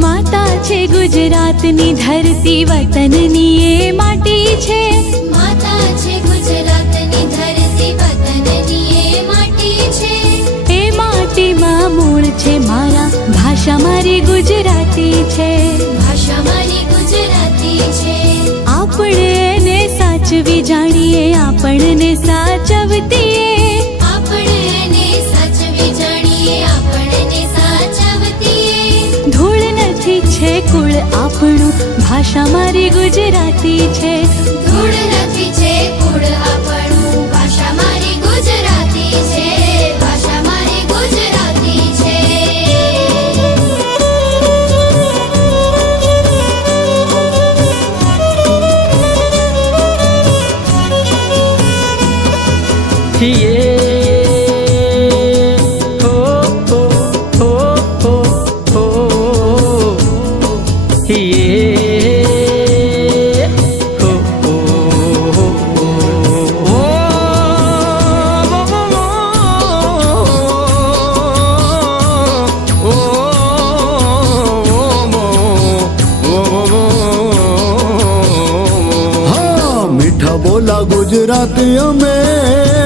माता छे गुजरातनी धरती वतननी ए माटी छे। माता छे गुजरातनी धरती वतननी ए माटी छे। ए माटी मां मूळ छे मारा भाषा मारी गुजराती छे। भाषा मारी गुजराती छे। આપણે એને સાચવી જાણીએ આપણને સાચવતીએ। આપણે એને સાચવી જાણીએ આપણને સાચવતીએ। ધૂળ નથી છે કુળ આપણું ભાષા મારી ગુજરાતી છે। ધૂળ નથી છે કુળ આપણું ભાષા મારી ગુજરાતી છે। ભાષા મારી ગુજરાતી છે। मीठा बोला गुजराती में